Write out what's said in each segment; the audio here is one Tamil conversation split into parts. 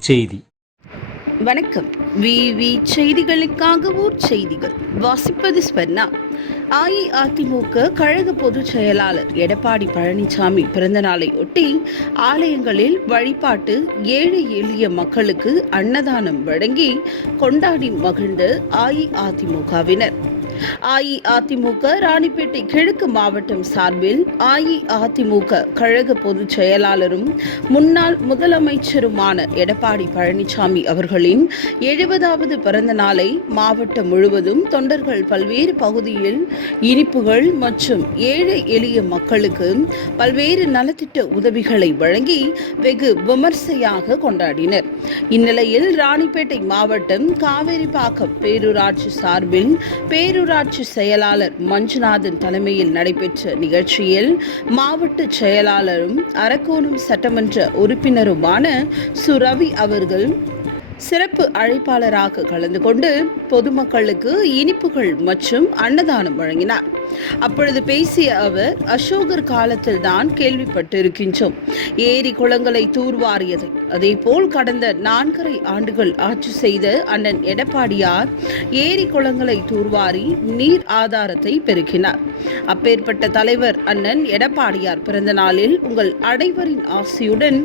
செய்தி. வணக்கம். விவி செய்திகளுக்காக ஊர் செய்திகள். வாசிப்பது ஸ்பர்ணா அஇஅதிமுக கழக பொதுச் செயலாளர் எடப்பாடி பழனிசாமி பிறந்தநாளை ஒட்டி ஆலயங்களில் வழிபாட்டு ஏழை எளிய மக்களுக்கு அன்னதானம் வழங்கி கொண்டாடி மகிழ்ந்த அஇஅதிமுகவினர். அஇஅதிமுக ராணிப்பேட்டை கிழக்கு மாவட்டம் சார்பில் அஇஅதிமுக கழக பொதுச் செயலாளரும் முன்னாள் முதலமைச்சருமான எடப்பாடி பழனிசாமி அவர்களின் எழுபதாவது பிறந்த நாளை மாவட்டம் முழுவதும் தொண்டர்கள் பல்வேறு பகுதியில் இனிப்புகள் மற்றும் ஏழை எளிய மக்களுக்கு பல்வேறு நலத்திட்ட உதவிகளை வழங்கி வெகு விமர்சையாக கொண்டாடினர். இந்நிலையில் ராணிப்பேட்டை மாவட்டம் காவேரிப்பாக்கம் பேரூராட்சி சார்பில் பேரூர் ஊராட்சி செயலாளர் மஞ்சுநாதன் தலைமையில் நடைபெற்ற நிகழ்ச்சியில் மாவட்ட செயலாளரும் அரக்கோணம் சட்டமன்ற உறுப்பினருமான சு ரவி அவர்கள் சிறப்பு அழைப்பாளராக கலந்து கொண்டு பொதுமக்களுக்கு இனிப்புகள் மற்றும் அன்னதானம் வழங்கினார். அப்பொழுது பேசிய அவர் அசோகர் காலத்தில் தான் கேள்விப்பட்டிருக்கின்றோம். ஏரி குளங்களை தூர்வாரியதை. அதேபோல் கடந்த நான்கரை ஆண்டுகள் ஆட்சி செய்த அண்ணன் எடப்பாடியார் ஏரி குளங்களை தூர்வாரி நீர் ஆதாரத்தை பெருக்கினார். அப்பேற்பட்ட தலைவர் அண்ணன் எடப்பாடியார் பிறந்த நாளில் உங்கள் அனைவரின் ஆசையுடன்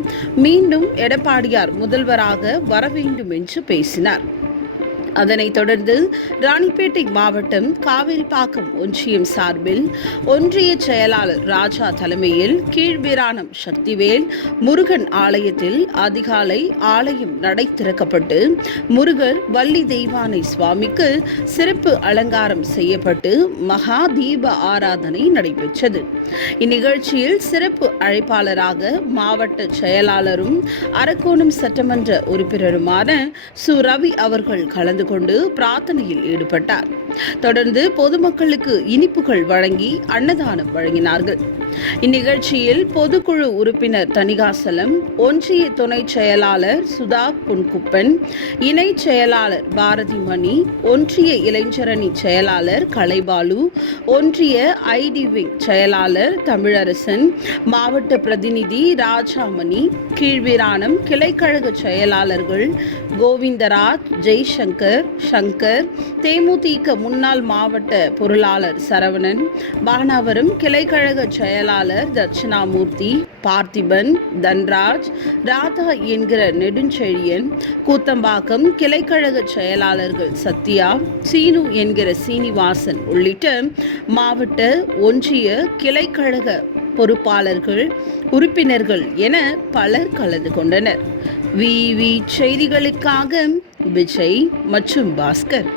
மீண்டும் எடப்பாடியார் முதல்வராக வர வேண்டும் என்று பேசினார். அதனைத் தொடர்ந்து ராணிப்பேட்டை மாவட்டம் காவேரிப்பாக்கம் ஒன்றியம் சார்பில் ஒன்றிய செயலாளர் ராஜா தலைமையில் கீழ்பிரானம் சக்திவேல் முருகன் ஆலயத்தில் அதிகாலை ஆலயம் நடை திறக்கப்பட்டு முருகர் வள்ளி தெய்வானை சுவாமிக்கு சிறப்பு அலங்காரம் செய்யப்பட்டு மகா தீப ஆராதனை நடைபெற்றது. இந்நிகழ்ச்சியில் சிறப்பு அழைப்பாளராக மாவட்ட செயலாளரும் அரக்கோணம் சட்டமன்ற உறுப்பினருமான சு. ரவி அவர்கள் கலந்து கொண்டு பிரார்த்தனையில் ஈடுபட்டார். தொடர்ந்து பொதுமக்களுக்கு இனிப்புகள் வழங்கி அன்னதானம் வழங்கினார்கள். இந்நிகழ்ச்சியில் பொதுக்குழு உறுப்பினர் தணிகாசலம் ஒன்றிய துணை செயலாளர் சுதா புன்குப்பன் இணை செயலாளர் பாரதி மணி ஒன்றிய இளைஞரணி செயலாளர் கலைபாலு ஒன்றிய ஐடி விங் செயலாளர் தமிழரசன் மாவட்ட பிரதிநிதி ராஜாமணி கீழ்விராணம் கிளைக்கழக செயலாளர்கள் கோவிந்தராஜ் ஜெய்சங்கர் சங்கர் தேமுதிக முன்னாள் மாவட்ட பொருளாளர் சரவணன் பானாவரம் கிளைக்கழக செயலாளர் செயலாளர் தட்சிணாமூர்த்தி பார்த்திபன் தன்ராஜ் ராதா என்கிற நெடுஞ்செழியன் கூத்தம்பாக்கம் கிளைக்கழக செயலாளர்கள் சத்யா சீனு என்கிற சீனிவாசன் உள்ளிட்ட மாவட்ட ஒன்றிய கிளைக்கழக பொறுப்பாளர்கள் உறுப்பினர்கள் என பலர் கலந்து கொண்டனர். விவி செய்திகளுக்காக விஜய் மற்றும் பாஸ்கர்.